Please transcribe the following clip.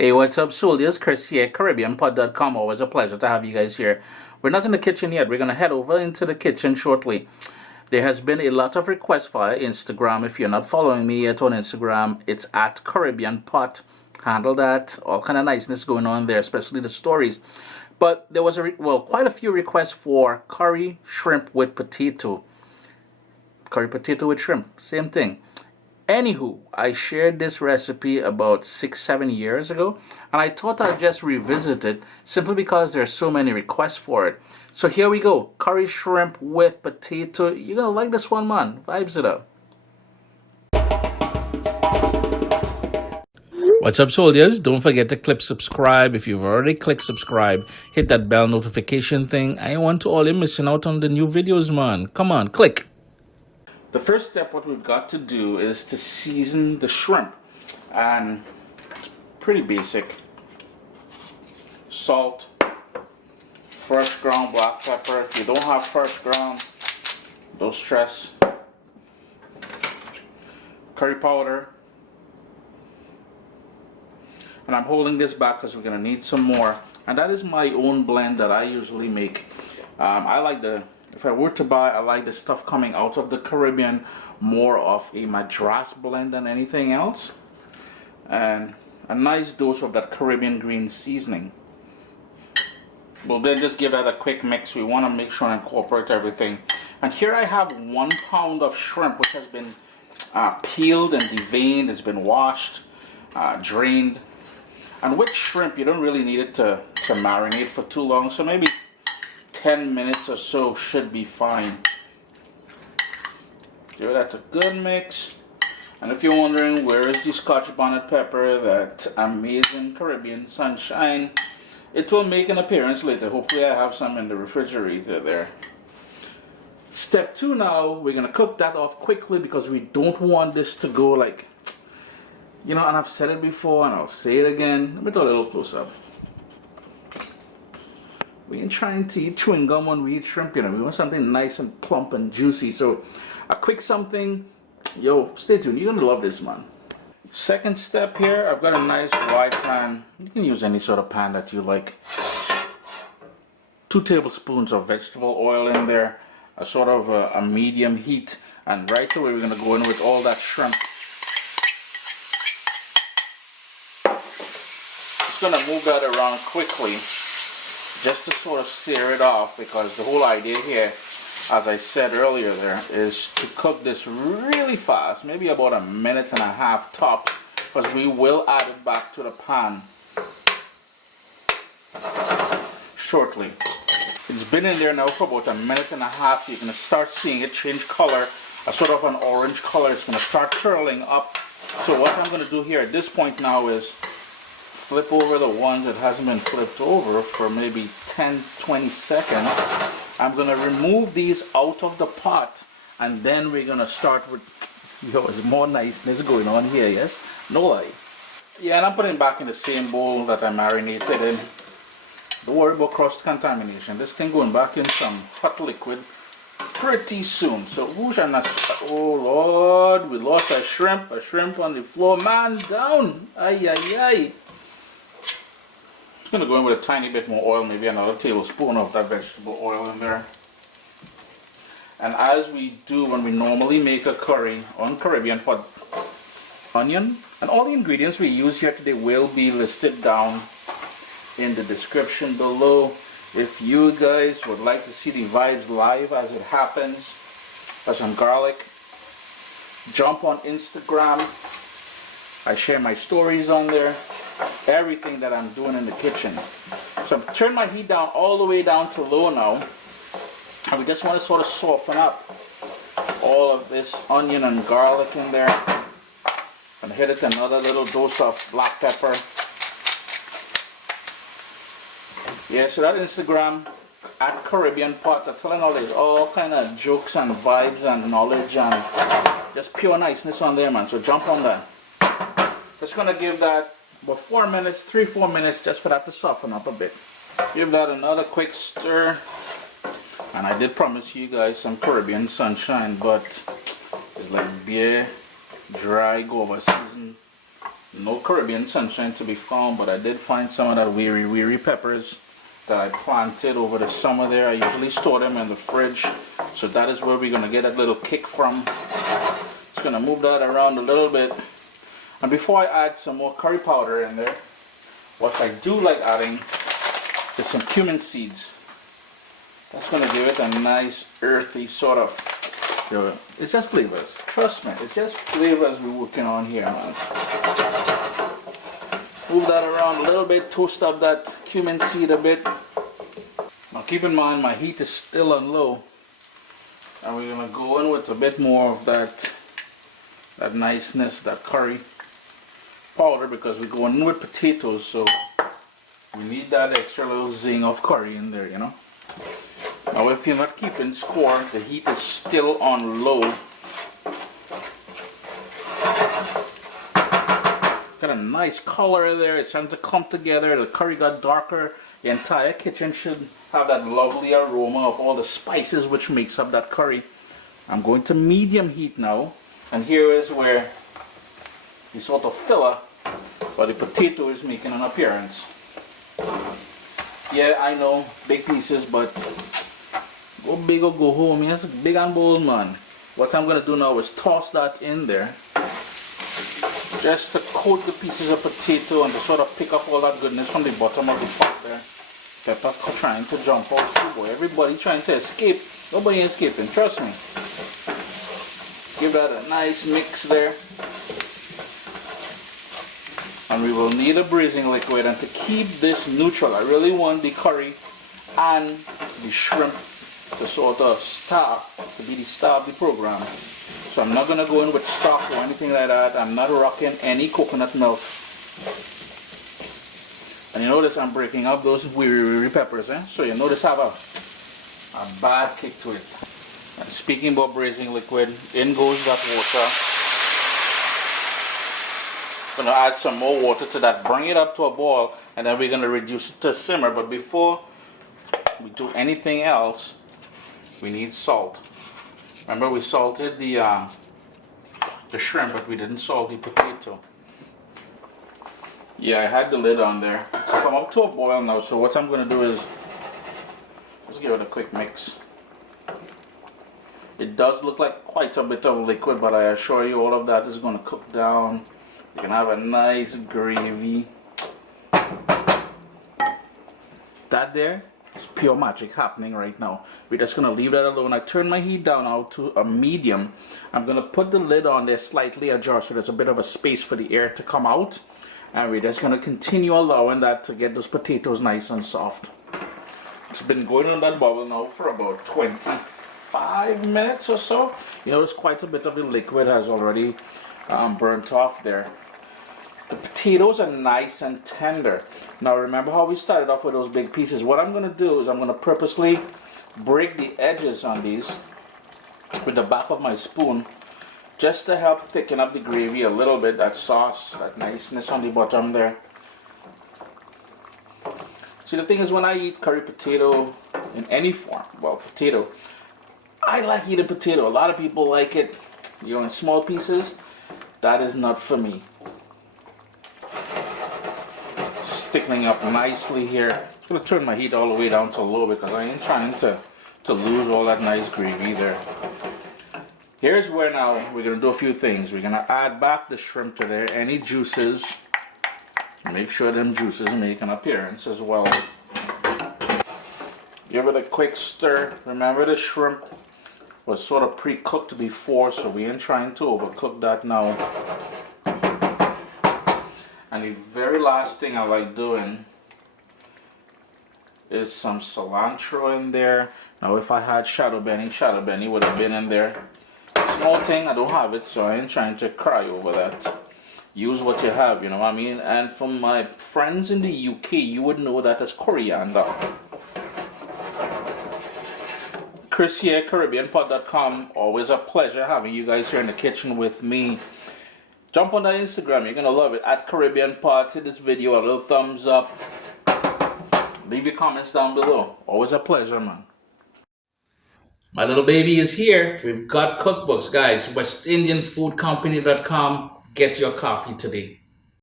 Hey, what's up, soldiers? Chris here, CaribbeanPod.com. Always a pleasure to have you guys here. We're not in the kitchen yet. We're going to head over into the kitchen shortly. There has been a lot of requests via Instagram. If you're not following me yet on Instagram, it's at Caribbean Pot. Handle that. All kind of niceness going on there, especially the stories. But there was quite a few requests for curry shrimp with potato. Curry potato with shrimp, same thing. Anywho, I shared this recipe about 6-7 years ago, and I thought I'd just revisit it simply because there are so many requests for it. So here we go, curry shrimp with potato. You're gonna like this one, man. Vibes it up. What's up, soldiers? Don't forget to click subscribe. If you've already clicked subscribe, hit that bell notification thing. I want to all you missing out on the new videos, man. Come on, click. The first step, what we've got to do is to season the shrimp, and it's pretty basic. Salt, fresh ground black pepper. If you don't have fresh ground, don't stress. Curry powder, and I'm holding this back because we're gonna need some more. And that is my own blend that I usually make. I like if I were to buy, I like the stuff coming out of the Caribbean, more of a Madras blend than anything else. And a nice dose of that Caribbean green seasoning. We'll then just give that a quick mix. We want to make sure and incorporate everything. And here I have 1 pound of shrimp, which has been peeled and deveined. It's been washed, drained. And with shrimp, you don't really need it to marinate for too long. So maybe 10 minutes or so should be fine. Give that a good mix. And if you're wondering where is the Scotch bonnet pepper, that amazing Caribbean sunshine, it will make an appearance later. Hopefully I have some in the refrigerator there. Step 2 now, we're going to cook that off quickly because we don't want this to go like, you know, and I've said it before and I'll say it again. Let me do a little close up. We ain't trying to eat chewing gum when we eat shrimp, you know. We want something nice and plump and juicy. So a quick something, yo, stay tuned. You're gonna love this, man. Second step here, I've got a nice wide pan. You can use any sort of pan that you like. 2 tablespoons of vegetable oil in there, a sort of a medium heat. And right away we're gonna go in with all that shrimp. Just gonna move that around quickly, just to sort of sear it off, because the whole idea here, as I said earlier there, is to cook this really fast, maybe about 1.5 minutes top, because we will add it back to the pan shortly. It's been in there now for about 1.5 minutes. You're going to start seeing it change color, a sort of an orange color. It's going to start curling up. So what I'm going to do here at this point now is flip over the ones that hasn't been flipped over for maybe 10-20 seconds. I'm gonna remove these out of the pot, and then we're gonna start with, yo, there's more niceness going on here, yes? No lie. Yeah, and I'm putting it back in the same bowl that I marinated in. Don't worry about cross contamination. This thing going back in some hot liquid pretty soon. So who shall not? Oh Lord, we lost a shrimp on the floor. Man down. Ay ay ay. I'm going to go in with a tiny bit more oil, maybe another tablespoon of that vegetable oil in there. And as we do when we normally make a curry on Caribbean Pot, onion, and all the ingredients we use here today will be listed down in the description below. If you guys would like to see the vibes live as it happens, that's some garlic. Jump on Instagram. I share my stories on there. Everything that I'm doing in the kitchen. So I'm turning my heat down all the way down to low now, and we just want to sort of soften up all of this onion and garlic in there, and hit it another little dose of black pepper. Yeah, so that Instagram at Caribbean Pot, I'm telling all this all kind of jokes and vibes and knowledge and just pure niceness on there, man. So jump on that. Just gonna give that about 4 minutes, 3-4 minutes, just for that to soften up a bit. Give that another quick stir. And I did promise you guys some Caribbean sunshine, but it's like bare, dry guava season No Caribbean sunshine to be found, but I did find some of that wiri peppers that I planted over the summer there. I usually store them in the fridge, so that is where we're going to get that little kick from. Just going to move that around a little bit. And before I add some more curry powder in there, what I do like adding is some cumin seeds. That's going to give it a nice earthy sort of, it's just flavors. Trust me, it's just flavors we're working on here, man. Move that around a little bit, toast up that cumin seed a bit. Now keep in mind my heat is still on low, and we're going to go in with a bit more of that niceness, that curry powder, because we're going in with potatoes, so we need that extra little zing of curry in there, you know. Now if you're not keeping score, the heat is still on low. Got a nice color there, it's starting to come together, the curry got darker. The entire kitchen should have that lovely aroma of all the spices which makes up that curry. I'm going to medium heat now, and here is where the sort of filler for the potato is making an appearance. Yeah, I know, big pieces, but go big or go home. Yes, big and bold, man. What I'm going to do now is toss that in there, just to coat the pieces of potato and to sort of pick up all that goodness from the bottom of the pot there. Pepper trying to jump out too, boy. Everybody trying to escape. Nobody escaping, trust me. Give that a nice mix there. And we will need a braising liquid, and to keep this neutral, I really want the curry and the shrimp to sort of to be the star of the program. So I'm not going to go in with stock or anything like that. I'm not rocking any coconut milk. And you notice I'm breaking up those wiri peppers, eh? So you notice I have a bad kick to it. And speaking about braising liquid, in goes that water. Going to add some more water to that, bring it up to a boil, and then we're going to reduce it to a simmer. But before we do anything else, we need salt. Remember, we salted the shrimp, but we didn't salt the potato. Yeah, I had the lid on there. It's come up to a boil now, so what I'm going to do is just give it a quick mix. It does look like quite a bit of liquid, but I assure you all of that is going to cook down. You can have a nice gravy. That there is pure magic happening right now. We're just going to leave that alone. I turn my heat down now to a medium. I'm going to put the lid on there slightly ajar so there's a bit of a space for the air to come out. And we're just going to continue allowing that to get those potatoes nice and soft. It's been going on that bubble now for about 25 minutes or so. You notice quite a bit of the liquid has already burnt off there. The potatoes are nice and tender. Now remember how we started off with those big pieces. What I'm going to do is I'm going to purposely break the edges on these with the back of my spoon, just to help thicken up the gravy a little bit, that sauce, that niceness on the bottom there. See, the thing is, when I eat curry potato in any form, well, potato, I like eating potato. A lot of people like it, you know, in small pieces. That is not for me. Thickening up nicely here. I'm going to turn my heat all the way down to low because I ain't trying to lose all that nice gravy there. Here's where now we're going to do a few things. We're going to add back the shrimp to there. Any juices, make sure them juices make an appearance as well. Give it a quick stir. Remember, the shrimp was sort of pre-cooked before, so we ain't trying to overcook that now. And the very last thing I like doing is some cilantro in there. Now if I had shadow benny would have been in there. Small thing, I don't have it, so I ain't trying to cry over that. Use what you have, you know what I mean? And for my friends in the UK, you would know that as coriander. Chris here, CaribbeanPot.com. Always a pleasure having you guys here in the kitchen with me. Jump on that Instagram, you're gonna love it, at Caribbean Pot. Hit this video a little thumbs up. Leave your comments down below. Always a pleasure, man. My little baby is here. We've got cookbooks, guys. WestIndianFoodCompany.com. Get your copy today.